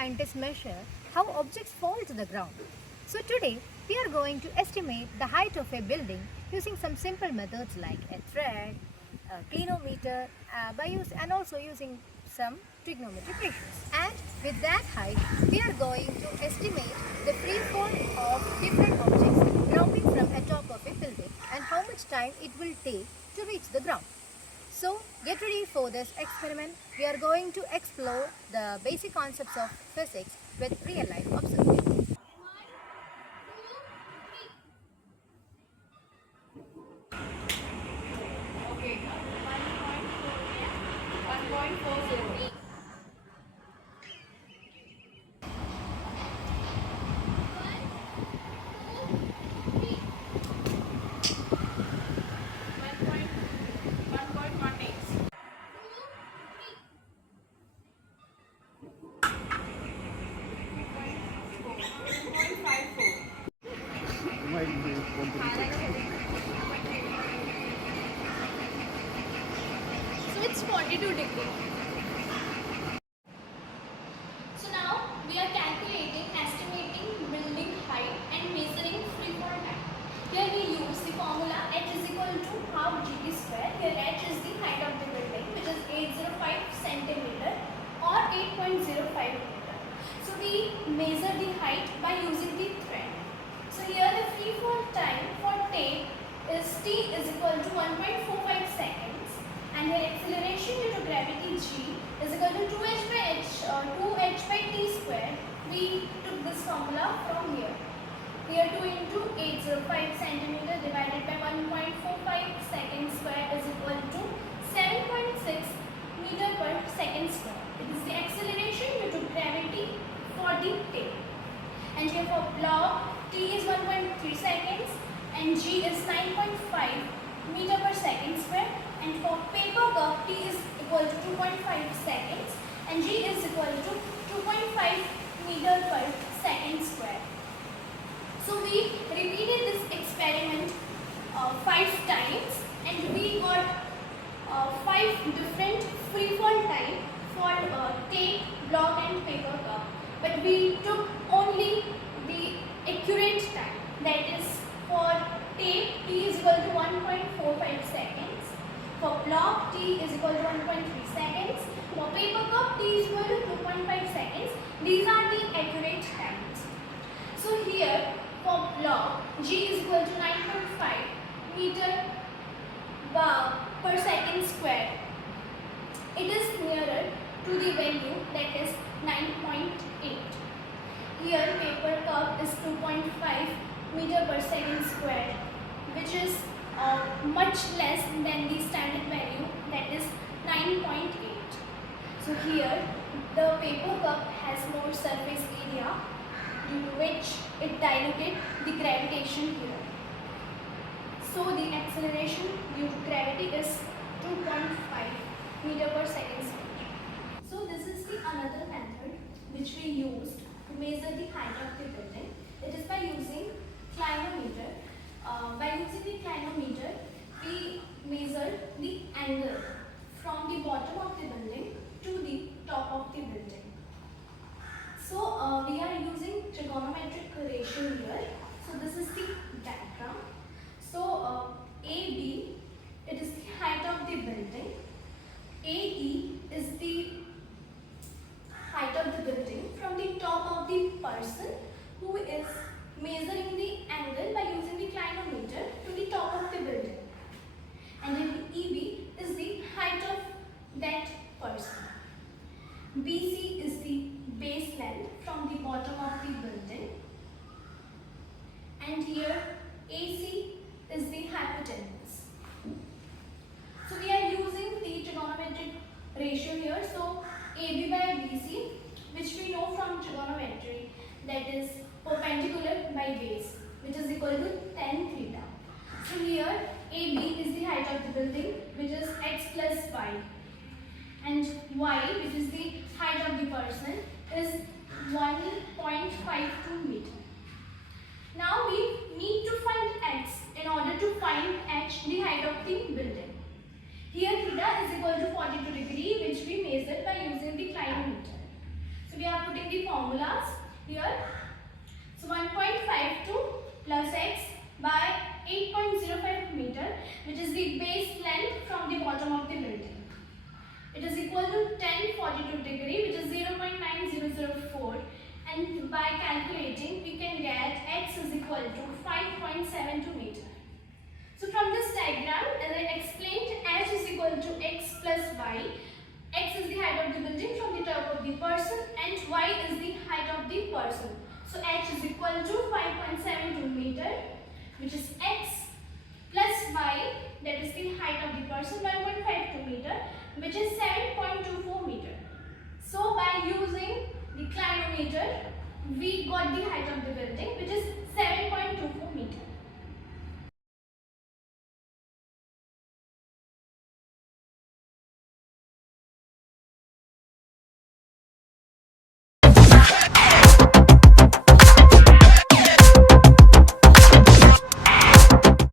scientists measure how objects fall to the ground. So today we are going to estimate the height of a building using some simple methods like a thread, a clinometer, and also using some trigonometric ratios. And with that height, we are going to estimate the free fall of different objects dropping from a top of a building and how much time it will take to reach the ground. So get ready for this experiment. We are going to explore the basic concepts of physics with real life observations. Okay, 1.40. So it's 42 degrees. So now we are calculating, estimating building height and measuring freefall time. Here we use the formula h is equal to half g square. Here h is the height of the building, which is 805 centimeter or 8.05 meter. So we measure the height by using the thread. So here the freefall time for tape is t is equal to 1.45 seconds, and the acceleration due to gravity g is equal to 2h by t square. We took this formula from here. Here 2 into 805 centimeter divided by 1.45 second square is equal to 7.6 meter per second square. It is the acceleration due to gravity for the tape. And here for block, t is 1.3 seconds and g is 9.5 meter per second square. And for paper cup, t is equal to 2.5 seconds and g is equal to 2.5 meter per second square. So we repeated this experiment 5 times and we got 5 different freefall time for tape, block and paper cup. But we took only the accurate time, that is for tape t is equal to 1.45 seconds, for block t is equal to 1.3 seconds, for paper cup t is equal to 2.5 seconds. These are the accurate times. So here for block g is equal to 9.5 meter per second square. It is nearer to the value, that is 9.8. Here paper cup is 2.5 meter per second square, which is much less than the standard value, that is 9.8. So here the paper cup has more surface area, due to which it diluted the gravitation here. So the acceleration due to gravity is 2.5 meter per second square. So this is the another method which we used to measure the height of the building. It is by using clinometer. By using the clinometer, we measure the angle from the bottom of the building to the top of the building. So we are using trigonometric ratio here. So this is the diagram. So AB, it is the height of the building. AE is the height of the building from the top of the person who is measuring the angle by using the clinometer to the top of the building. And then EB is the height of that person. BC is the base length from the bottom of the building. And here AC is the hypotenuse. So we are using the trigonometric ratio here. So AB by BC, which we know from trigonometry, that is perpendicular by base, which is equal to tan theta. So here AB is the height of the building, which is x plus y, and y, which is the height of the person, is 1.52 meter. Now we need to find x in order to find h, the height of the building. Here theta is equal to 42 degree, which we measured by using the clinometer. So we are putting take the formulas here. So 1.52 plus x by 8.05 meter, which is the base length from the bottom of the building. It is equal to 1042 degree, which is 0.9004, and by calculating we can get x is equal to 5.72 meter. So from this diagram, as I explained, h is equal to x plus y. X is the height of the building from the top of the person and y is the height of the person. So h is equal to 5.72 meter, which is x plus y, that is the height of the person, 1.52 meter, which is 7.05